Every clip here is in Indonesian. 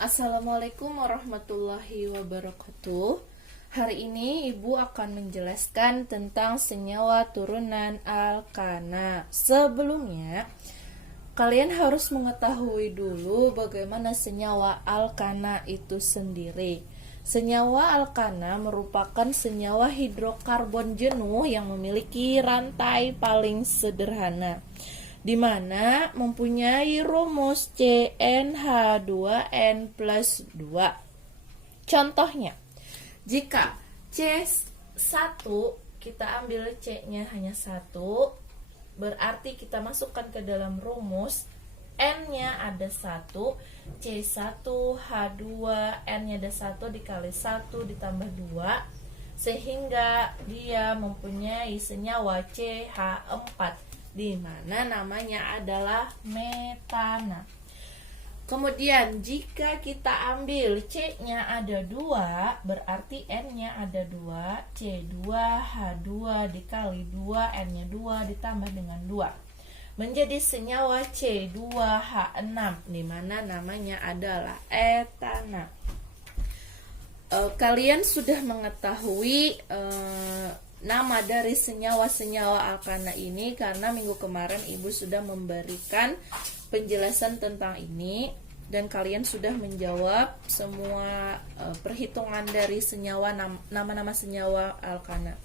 Assalamualaikum warahmatullahi wabarakatuh. Hari ini Ibu akan menjelaskan tentang senyawa turunan alkana. Sebelumnya, kalian harus mengetahui dulu bagaimana senyawa alkana itu sendiri. Senyawa alkana merupakan senyawa hidrokarbon jenuh yang memiliki rantai paling sederhana, di mana mempunyai rumus CnH2n plus 2. Contohnya, jika C1 kita ambil C-nya hanya 1, berarti kita masukkan ke dalam rumus, N-nya ada 1, C1H2, N-nya ada 1 dikali 1 ditambah 2, sehingga dia mempunyai senyawa CH4, di mana namanya adalah metana. Kemudian jika kita ambil C-nya ada 2, berarti N-nya ada 2, C2H2 dikali 2, N-nya 2 ditambah dengan 2. Menjadi senyawa C2H6, di mana namanya adalah etana. Kalian sudah mengetahui nama dari senyawa-senyawa alkana ini karena minggu kemarin Ibu sudah memberikan penjelasan tentang ini dan kalian sudah menjawab semua perhitungan dari senyawa, nama-nama senyawa alkana.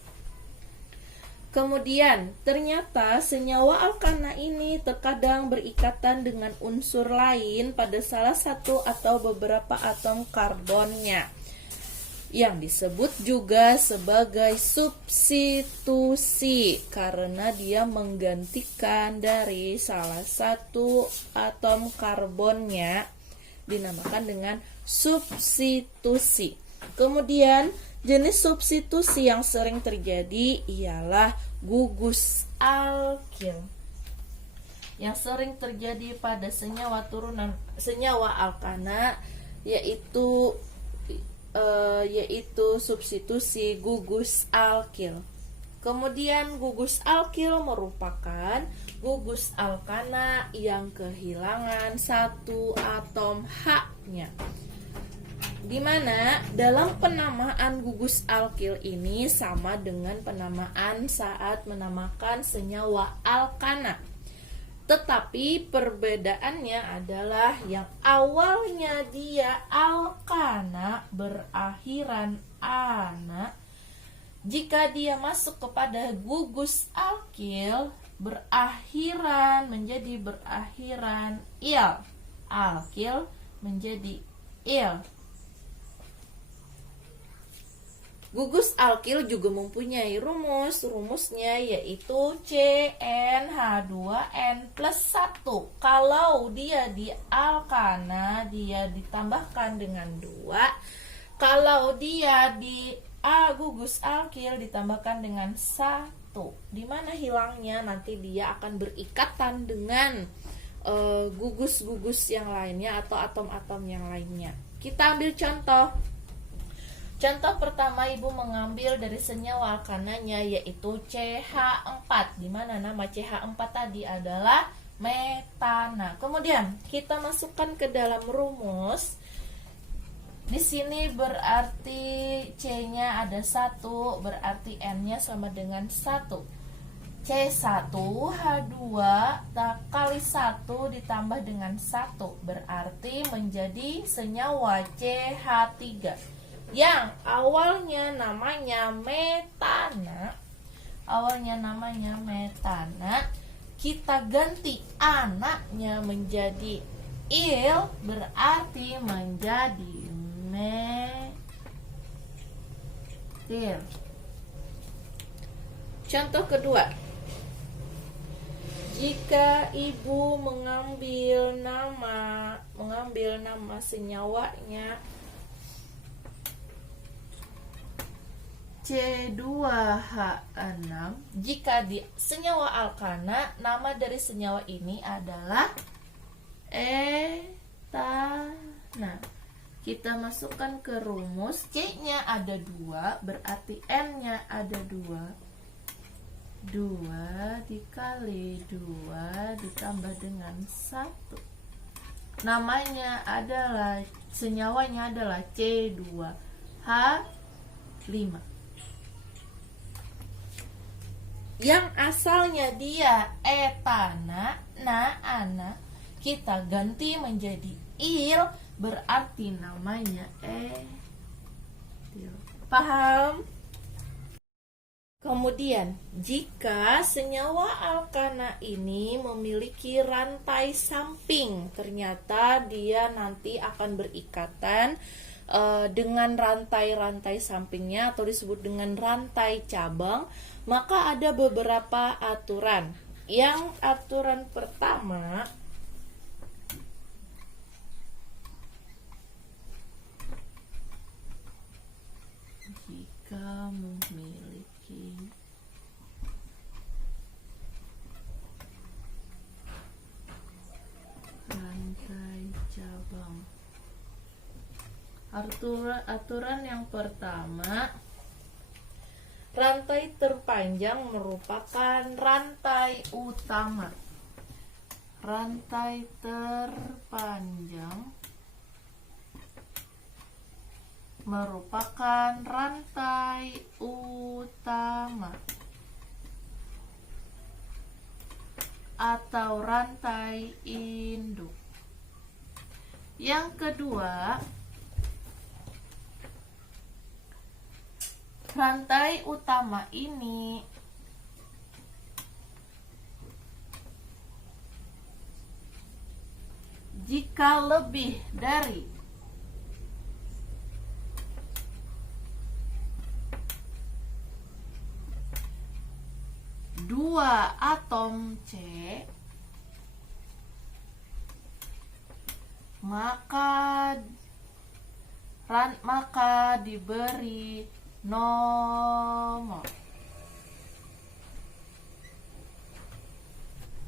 Kemudian ternyata senyawa alkana ini terkadang berikatan dengan unsur lain pada salah satu atau beberapa atom karbonnya, yang disebut juga sebagai substitusi karena dia menggantikan dari salah satu atom karbonnya, dinamakan dengan substitusi. Kemudian jenis substitusi yang sering terjadi ialah gugus alkil. Yang sering terjadi pada senyawa turunan senyawa alkana yaitu substitusi gugus alkil. Kemudian gugus alkil merupakan gugus alkana yang kehilangan satu atom H-nya, di mana dalam penamaan gugus alkil ini sama dengan penamaan saat menamakan senyawa alkana. Tetapi perbedaannya adalah yang awalnya dia alkana berakhiran ana, jika dia masuk kepada gugus alkil menjadi berakhiran il, alkil menjadi il. Gugus alkil juga mempunyai rumusnya yaitu CnH2n plus 1. Kalau dia di alkana, dia ditambahkan dengan 2. Kalau dia di gugus alkil ditambahkan dengan 1. Dimana hilangnya nanti dia akan berikatan dengan gugus-gugus yang lainnya atau atom-atom yang lainnya. Kita ambil contoh. Contoh pertama, Ibu mengambil dari senyawa alkananya yaitu CH4, di mana nama CH4 tadi adalah metana. Kemudian kita masukkan ke dalam rumus. Di sini berarti C-nya ada 1, berarti N-nya sama dengan 1. C1H2 kali 1 ditambah dengan 1, berarti menjadi senyawa CH3. Yang awalnya namanya metana, kita ganti anaknya menjadi il, berarti menjadi metil. Contoh kedua, jika Ibu mengambil nama senyawanya C2H6, jika di senyawa alkana, nama dari senyawa ini adalah etana. Kita masukkan ke rumus, C-nya ada 2, berarti N-nya ada 2. 2 dikali 2 ditambah dengan 1. namanya adalah, senyawanya adalah C2H5. Yang asalnya dia etana, ana, kita ganti menjadi il, berarti namanya etil. Paham? Kemudian, jika senyawa alkana ini memiliki rantai samping, ternyata dia nanti akan berikatan dengan rantai-rantai sampingnya atau disebut dengan rantai cabang, maka ada beberapa aturan. Yang aturan pertama, jika memiliki rantai cabang. Aturan yang pertama, rantai terpanjang merupakan rantai utama. Rantai terpanjang merupakan rantai utama atau rantai induk. Yang kedua, rantai utama ini jika lebih dari dua atom C, maka diberi nomor.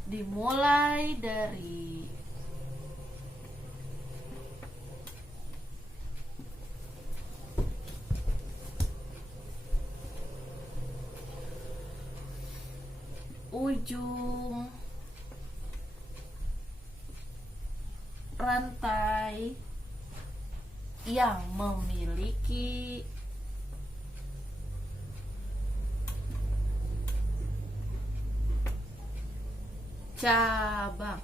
Dimulai dari ujung rantai yang memiliki cabang.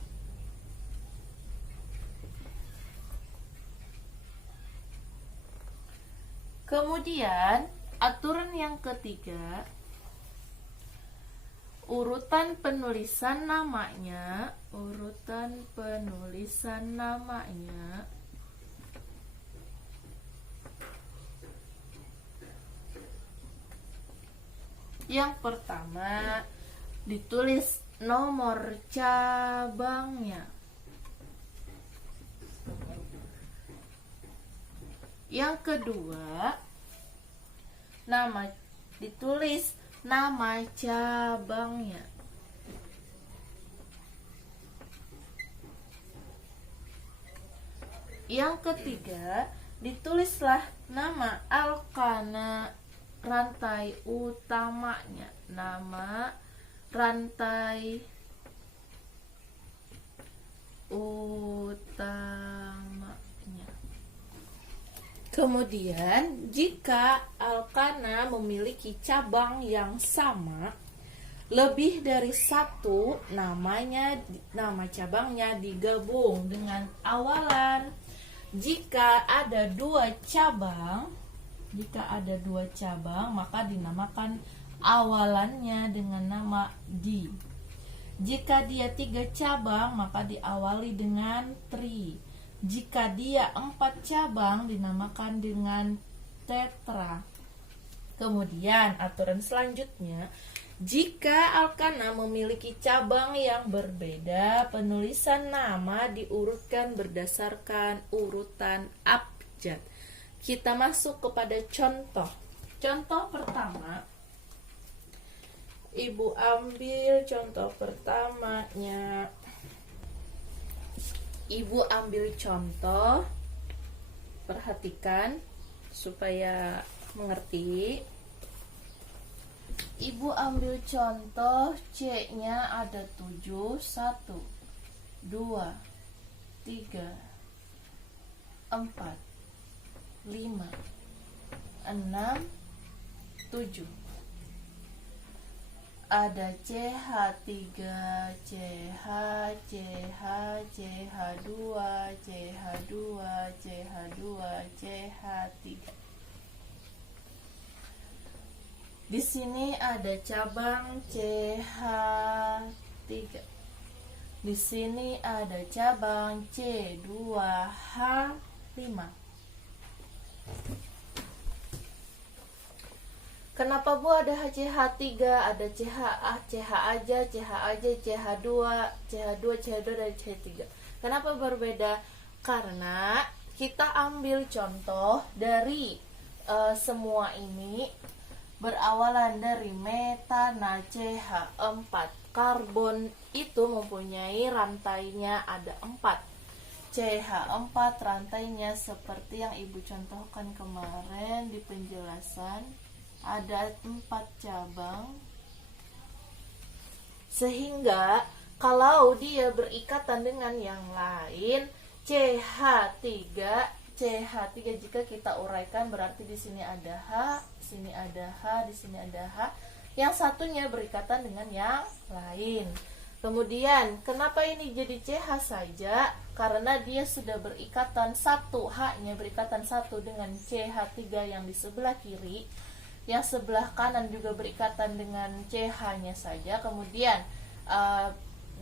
Kemudian, aturan yang ketiga, urutan penulisan namanya yang pertama ditulis nomor cabangnya. Yang kedua, ditulis nama cabangnya. Yang ketiga, ditulislah nama alkana rantai utamanya. Nama rantai utamanya. Kemudian, jika alkana memiliki cabang yang sama, lebih dari satu, nama cabangnya digabung dengan awalan. Jika ada dua cabang, maka dinamakan awalannya dengan nama di. Jika dia 3 cabang, maka diawali dengan tri. Jika dia 4 cabang, dinamakan dengan tetra. Kemudian aturan selanjutnya, jika alkana memiliki cabang yang berbeda, penulisan nama diurutkan berdasarkan urutan abjad. Kita masuk kepada contoh. Contoh pertama, Ibu ambil contoh pertamanya. Ibu ambil contoh, perhatikan supaya mengerti. Ibu ambil contoh, C-nya ada 7, 1, 2, 3, 4, 5, 6, 7. Ada CH3, CH, CH, CH2, CH2, CH2, CH3. Di sini ada cabang CH3. Di sini ada cabang C2H5. Kenapa Bu ada CH3, ada CH aja, CH2, dan CH3? Kenapa berbeda? Karena kita ambil contoh dari semua ini berawalan dari metana CH4. Karbon itu mempunyai rantainya ada 4. CH4 rantainya seperti yang Ibu contohkan kemarin di penjelasan. Ada 4 cabang, sehingga kalau dia berikatan dengan yang lain CH3 jika kita uraikan berarti di sini ada H, di sini ada H, di sini ada H, yang satunya berikatan dengan yang lain. Kemudian kenapa ini jadi CH saja? Karena dia sudah berikatan satu, H-nya berikatan satu dengan CH3 yang di sebelah kiri. Yang sebelah kanan juga berikatan dengan CH-nya saja. Kemudian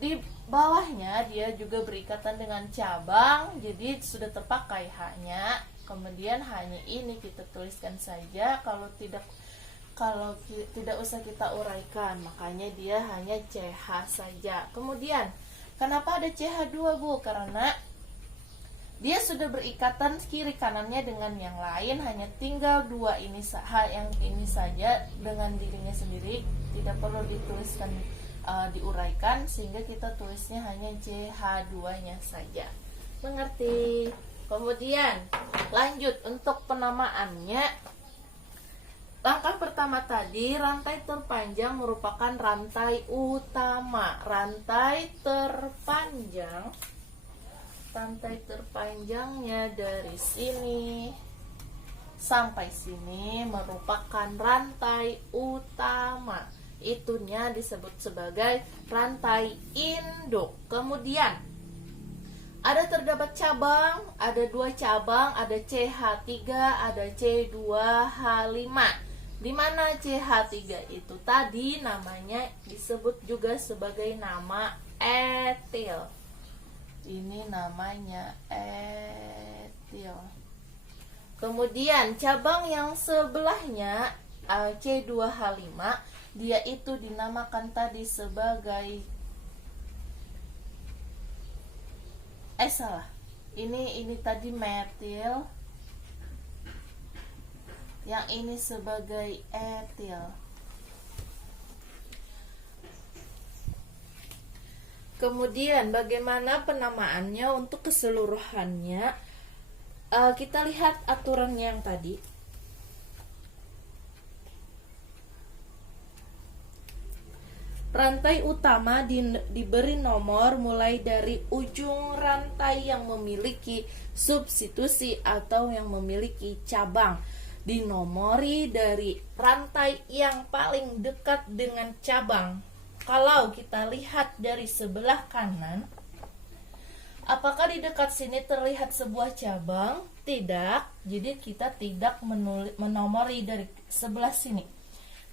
di bawahnya dia juga berikatan dengan cabang, jadi sudah terpakai H-nya. Kemudian H-nya ini kita tuliskan saja, kalau tidak usah kita uraikan, makanya dia hanya CH saja. Kemudian kenapa ada CH2 Bu? Karena dia sudah berikatan kiri kanannya dengan yang lain, hanya tinggal dua ini yang ini saja dengan dirinya sendiri, tidak perlu dituliskan diuraikan, sehingga kita tulisnya hanya CH2-nya saja. Mengerti? Kemudian lanjut untuk penamaannya. Langkah pertama tadi, rantai terpanjang merupakan rantai utama. Rantai terpanjangnya dari sini sampai sini merupakan rantai utama. Itunya disebut sebagai rantai induk. Kemudian terdapat cabang, ada 2 cabang, ada CH3, ada C2H5. Di mana CH3 itu tadi namanya disebut juga sebagai nama etil. Ini namanya etil. Kemudian cabang yang sebelahnya C2H5, dia itu dinamakan tadi sebagai ini tadi metil, yang ini sebagai etil. Kemudian bagaimana penamaannya untuk keseluruhannya? Kita lihat aturannya yang tadi. Rantai utama diberi nomor mulai dari ujung rantai yang memiliki substitusi atau yang memiliki cabang. Dinomori dari rantai yang paling dekat dengan cabang. Kalau kita lihat dari sebelah kanan, apakah di dekat sini terlihat sebuah cabang? Tidak, jadi kita tidak menomori dari sebelah sini.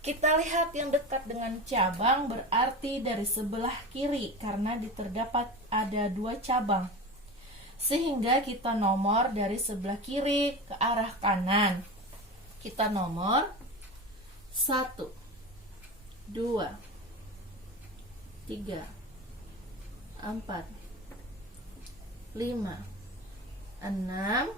Kita lihat yang dekat dengan cabang berarti dari sebelah kiri, karena terdapat ada 2 cabang. Sehingga kita nomor dari sebelah kiri ke arah kanan. Kita nomor 1, 2, 3, 4, 5, 6,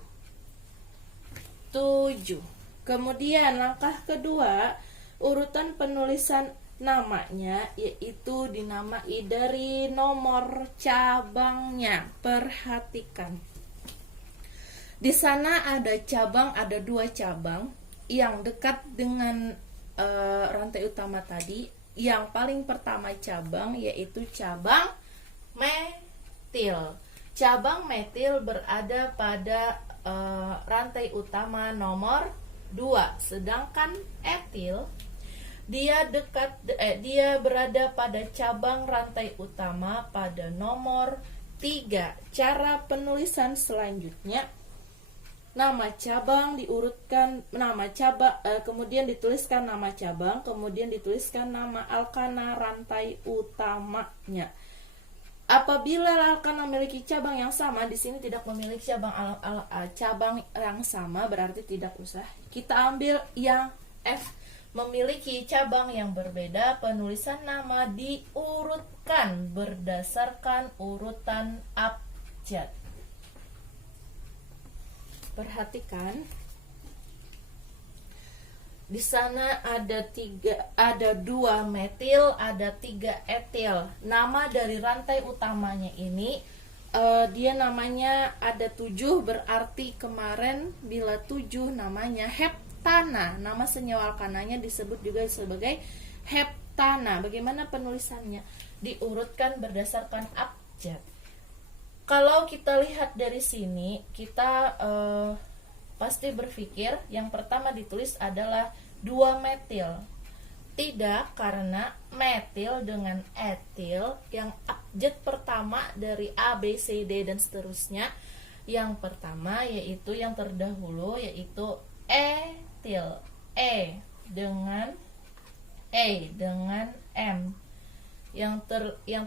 7. Kemudian langkah kedua, urutan penulisan namanya yaitu dinamai dari nomor cabangnya. Perhatikan. Di sana ada cabang, ada 2 cabang yang dekat dengan rantai utama tadi. Yang paling pertama cabang yaitu cabang metil. Cabang metil berada pada rantai utama nomor 2, sedangkan etil dia berada pada cabang rantai utama pada nomor 3. Cara penulisan selanjutnya, nama cabang diurutkan, kemudian dituliskan nama cabang, kemudian dituliskan nama alkana rantai utamanya. Apabila alkana memiliki cabang yang sama, di sini tidak memiliki cabang yang sama, berarti tidak usah. Kita ambil yang F, memiliki cabang yang berbeda, penulisan nama diurutkan berdasarkan urutan abjad. Perhatikan, di sana ada 2 metil, ada 3 etil. Nama dari rantai utamanya ini dia namanya ada 7, berarti kemarin bila 7 namanya heptana. Nama senyawa alkananya disebut juga sebagai heptana. Bagaimana penulisannya? Diurutkan berdasarkan abjad. Kalau kita lihat dari sini, kita pasti berpikir yang pertama ditulis adalah 2 metil. Tidak, karena metil dengan etil yang abjad pertama dari A, B, C, D dan seterusnya. Yang pertama yaitu yang terdahulu yaitu etil. E dengan M. Yang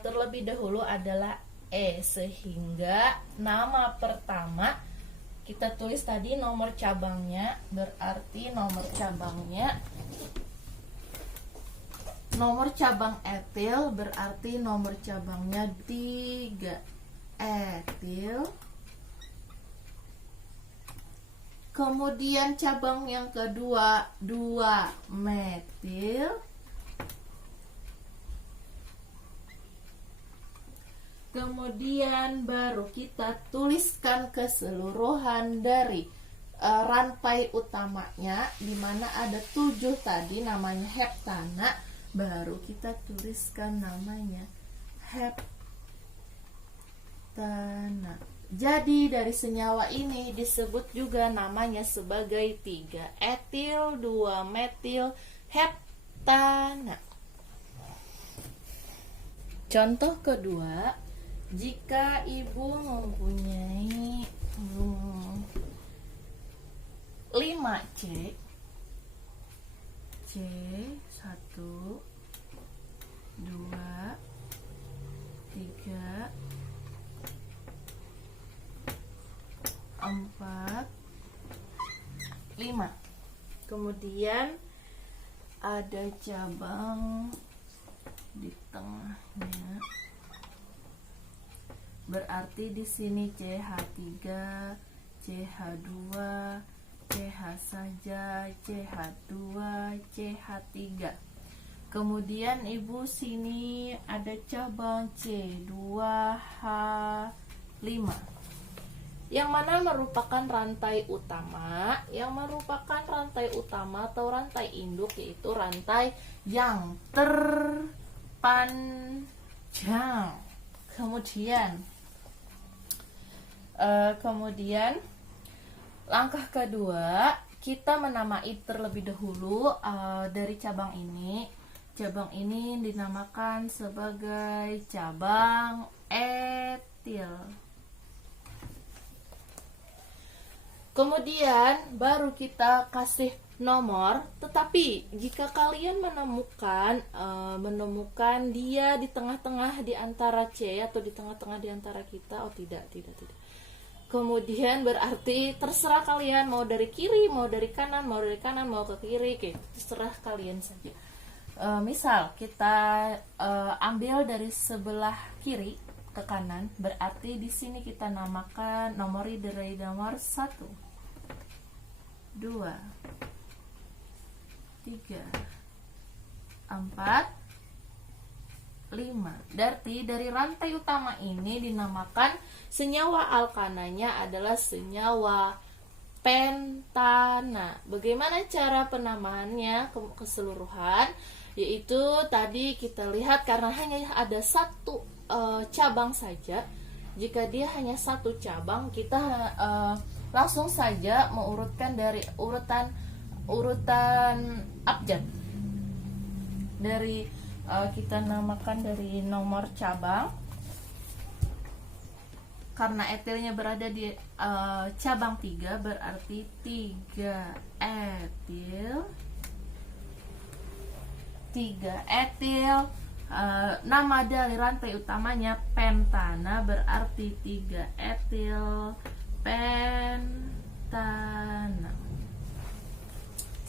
terlebih dahulu adalah E, sehingga nama pertama kita tulis tadi nomor cabangnya, berarti nomor cabang etil berarti nomor cabangnya 3 etil. Kemudian cabang yang kedua 2 metil. Kemudian baru kita tuliskan keseluruhan dari rantai utamanya, di mana ada 7 tadi namanya heptana, baru kita tuliskan namanya heptana. Jadi dari senyawa ini disebut juga namanya sebagai 3 etil 2 metil heptana. Contoh kedua, jika ibu mempunyai 5 C 1 2 3 4 5. Kemudian ada cabang di tengahnya. Berarti di sini CH3, CH2, CH saja, CH2, CH3. Kemudian ibu sini ada cabang C2H5. Yang mana merupakan rantai utama, atau rantai induk, yaitu rantai yang terpanjang. Kemudian langkah kedua, kita menamai terlebih dahulu dari cabang ini. Cabang ini dinamakan sebagai cabang etil. Kemudian baru kita kasih nomor. Tetapi jika kalian menemukan dia di tengah-tengah di antara C atau di tengah-tengah di antara kita, tidak. Kemudian berarti terserah kalian mau dari kiri, mau dari kanan, mau ke kiri, terserah kalian saja. Misal kita ambil dari sebelah kiri ke kanan, berarti di sini kita namakan nomori dari nomor 1, 2, 3, 4, 5. Berarti dari rantai utama ini dinamakan senyawa alkananya adalah senyawa pentana. Bagaimana cara penamaannya keseluruhan? Yaitu tadi kita lihat karena hanya ada 1 cabang saja. Jika dia hanya 1 cabang, kita langsung saja mengurutkan dari urutan abjad. Dari kita namakan dari nomor cabang, karena etilnya berada di cabang 3, berarti 3 etil. 3 etil. Nama dari rantai utamanya pentana, berarti 3 etil pentana.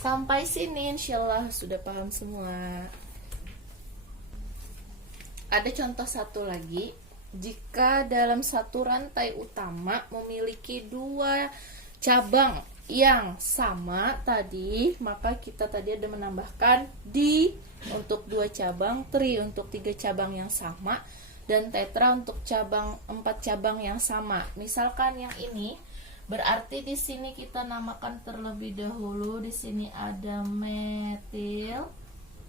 Sampai sini insyaallah sudah paham semua. Ada contoh satu lagi. Jika dalam satu rantai utama memiliki 2 cabang yang sama tadi, maka kita tadi ada menambahkan di untuk 2 cabang, tri untuk 3 cabang yang sama, dan tetra untuk 4 cabang yang sama. Misalkan yang ini, berarti di sini kita namakan terlebih dahulu. Di sini ada metil,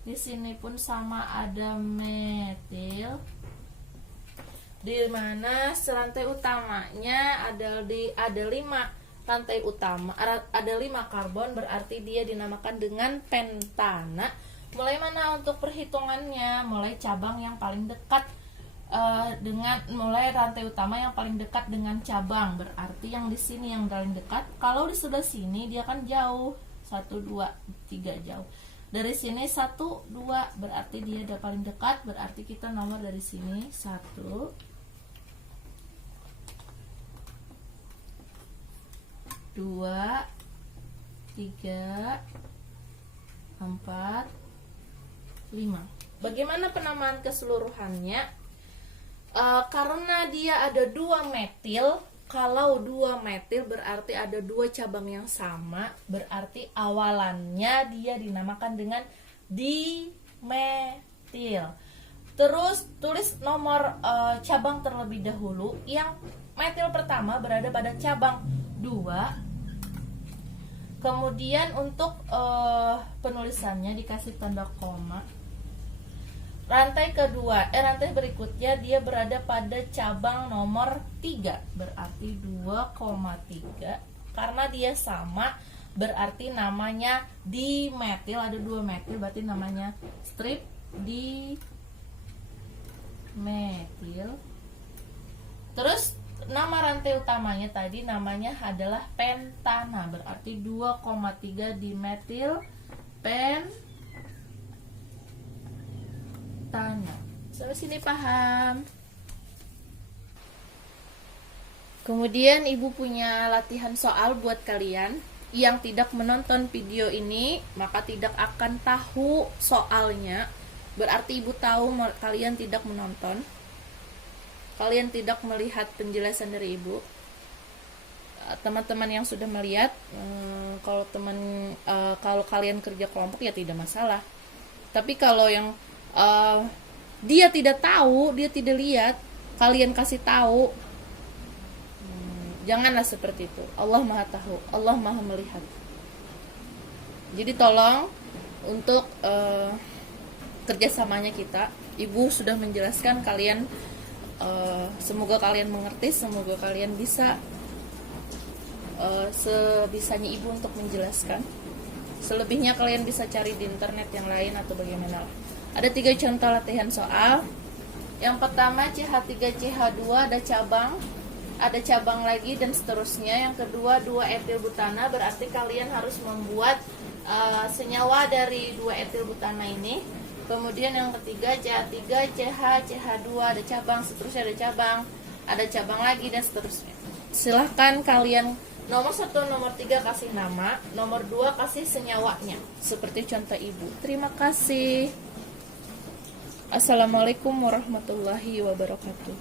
di sini pun sama ada metil. Di mana serantai utamanya ada 5 rantai utama, ada 5 karbon, berarti dia dinamakan dengan pentana. Mulai mana untuk perhitungannya? Mulai cabang yang paling dekat mulai rantai utama yang paling dekat dengan cabang, berarti yang di sini yang paling dekat. Kalau di sebelah sini dia kan jauh, 1 2 3 jauh. Dari sini 1 2 berarti dia udah paling dekat, berarti kita nomor dari sini 1 2 3 4 5. Bagaimana penamaan keseluruhannya? Karena dia ada 2 metil, kalau 2 metil berarti ada 2 cabang yang sama, berarti awalannya dia dinamakan dengan dimetil. Terus tulis nomor cabang terlebih dahulu. Yang metil pertama berada pada cabang 2. Kemudian untuk penulisannya dikasih tanda koma. Rantai berikutnya dia berada pada cabang nomor 3, berarti 2,3. Karena dia sama, berarti namanya dimetil, ada 2 metil, berarti namanya strip dimetil. Terus nama rantai utamanya tadi namanya adalah pentana, berarti 2,3 dimetil pentana. Sampai sini paham? Kemudian ibu punya latihan soal buat kalian yang tidak menonton video ini, maka tidak akan tahu soalnya. Berarti ibu tahu kalian tidak menonton, kalian tidak melihat penjelasan dari ibu. Teman-teman yang sudah melihat, kalau kalian kerja kelompok ya tidak masalah. Tapi kalau yang dia tidak tahu, dia tidak lihat, kalian kasih tahu, janganlah seperti itu. Allah Maha tahu, Allah Maha melihat. Jadi tolong untuk kerjasamanya kita, ibu sudah menjelaskan, kalian semoga kalian mengerti, semoga kalian bisa sebisanya ibu untuk menjelaskan. Selebihnya kalian bisa cari di internet yang lain atau bagaimana. Ada 3 contoh latihan soal. Yang pertama CH3 CH2 ada cabang lagi dan seterusnya. Yang kedua 2 etil butana, berarti kalian harus membuat senyawa dari 2 etil butana ini. Kemudian yang ketiga CH3 CH CH2 ada cabang, seterusnya ada cabang lagi dan seterusnya. Silahkan kalian nomor 1, nomor 3 kasih nama, nomor 2 kasih senyawanya seperti contoh ibu. Terima kasih. Assalamualaikum warahmatullahi wabarakatuh.